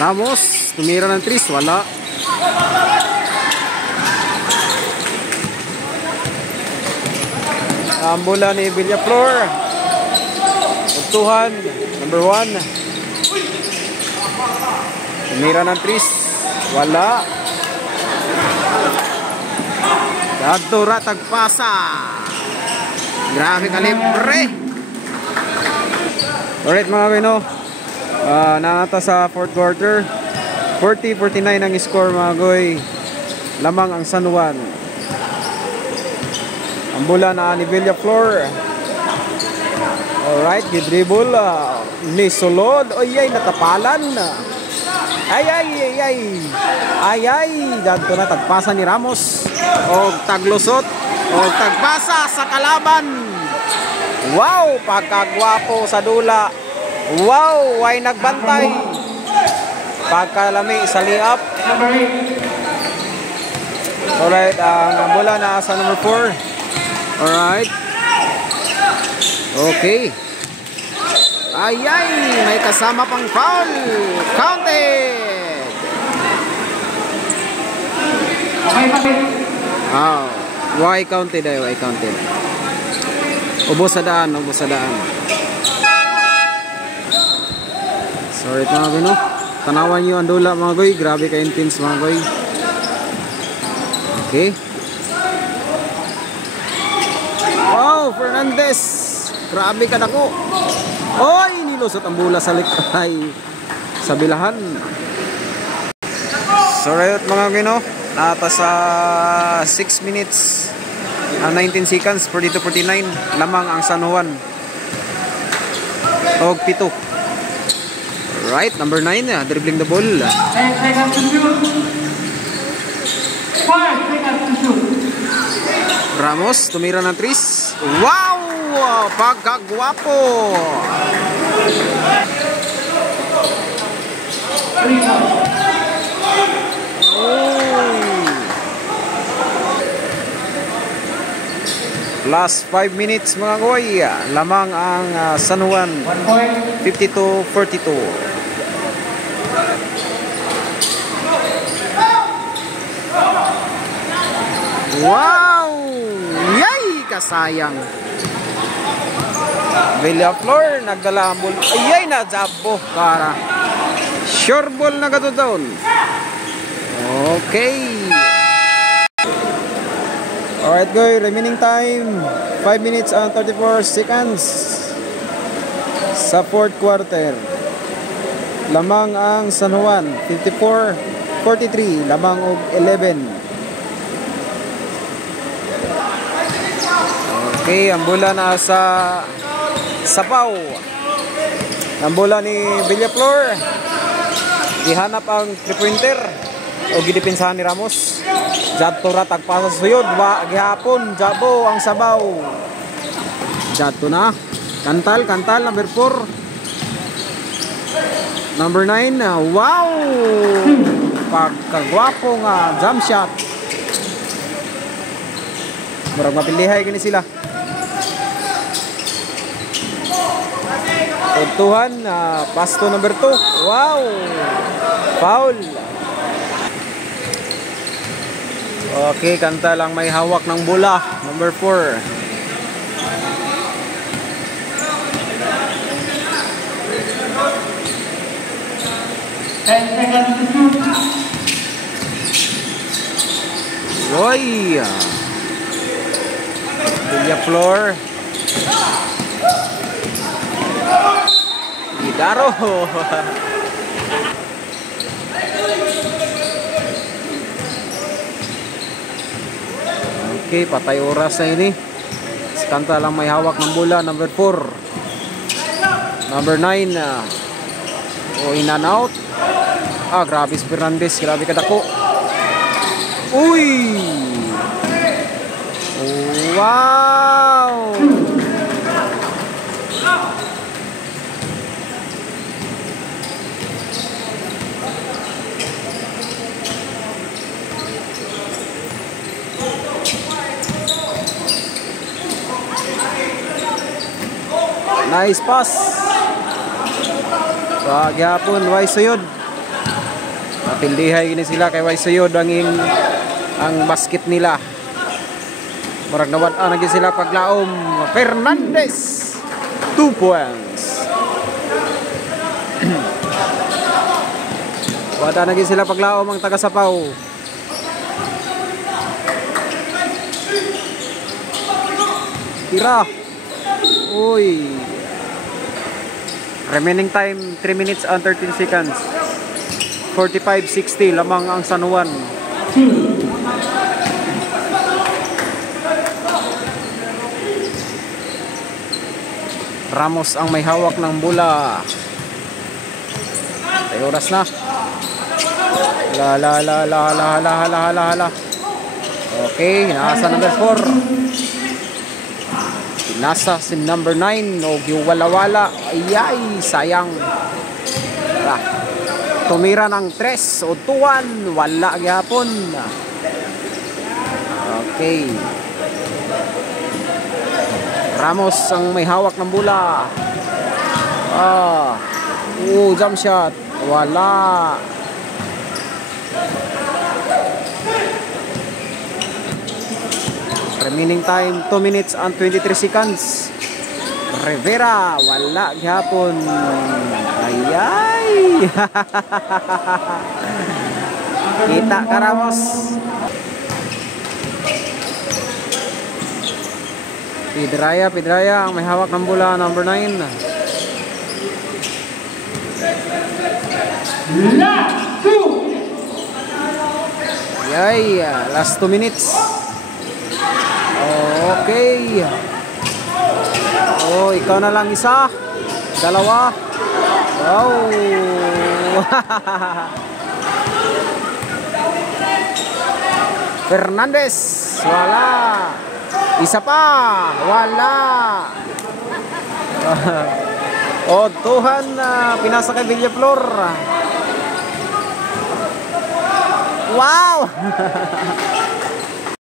Ramos, tumira ng 3, wala. Ang bola ni Villaflor. Tuhan, number 1. Tumira ng 3, wala. Dagtura tagpasa. Grabe kalibre. Alright mga Bino, nakata sa 4th quarter. 40-49 ang score mga goy. Lamang ang San Juan. Ang bola na ni Villaflor. Alright, gidribble ni Solod. Oy, ay, natapalan. Ay, dadto na tagpasa ni Ramos. O taglusot. O tagpasa sa kalaban. Wow, pagkagwapo sa dula. Wow, ay nagbantay. Pagkalami sa layup. Alright, ang bola na sa number 4. Alright. Okay. Ay, may kasama pang foul. Counted. Why counted ay, why counted. Ubos sa daan, ubos sa daan. Sorry mga Bino. Tanawan nyo ang dula mga goy. Grabe ka intense mga goy. Okay. Wow, Fernandez. Grabe ka dako. Oy, nilusot ang bola sa likay. Sa bilahan. Sorry mga Bino. Nata sa 6 minutes 19 seconds, 42-49. Lamang ang San Juan. Og 7. Right, number 9, dribbling the ball. Ramos, tumira ng 3. Wow! Pagkagwapo! Last 5 minutes mga goy. Lamang ang San Juan. 52-42. Wow! Yay! Kasayang. Villaflor, nagdala ang ball. Ayay na, jabo. Para. Sure ball na gato doon. Okay. Alright guys, remaining time 5 minutes and 34 seconds sa 4th quarter. Lamang ang San Juan 54-43, lamang og 11. Okay, ang bola na sa Sapaw. Ang bola ni Villaflor. Gihanap ang 3-pointer o gidepensahan ni Ramos. Jadto ra tagpasa sa suyod, wa gihapon jabo ang Sabaw. Jadto na. Kantal number 4. Number 9. Wow! Pagkagwapo nga jump shot. Murag mapilihay gini sila. Tuhan, pass to number 2. Wow! Foul. Okay, Kanta lang may hawak ng bola. Number 4. Roy. Villaflor. Gidaro. Okay, patay oras na ini. Kanta lang may hawak ng bola. Number 4. Number 9. In and out. Grabe si Fernandez. Grabe kadako. Uy! Wow! Nice pass. Pagyapon way suyod. Napildihay gini sila kay way suyod ang basket nila. Murag nawad-an lagi sila paglaom. Fernandez 2 points. Wada lagi sila paglaom ang taga Sapaw. Tira. Uy. Remaining time 3 minutes and 13 seconds. 45-60 lamang ang San Juan. Ramos ang may hawak ng bola. Ay oras na. La. Okay, nasa number 4. Nasa si number 9. O giwala-wala. Ayay, sayang. Tumira ng 3 o 2-1. Wala gyapon. Okay. Ramos ang may hawak ng bola. Jump shot. Wala. Remaining time 2 minutes and 23 seconds. Rivera, wala gyapon. Ayay. Kita ka Ramos. Pidraya ang may hawak ng bola, number 9. Ayay, last 2 minutes. Okay. Oh, ikaw na lang isa. Dalawa. Wow. Fernandez. Wala. Isa pa. Wala. Tuhan pinasa kay Villaflor. Wow.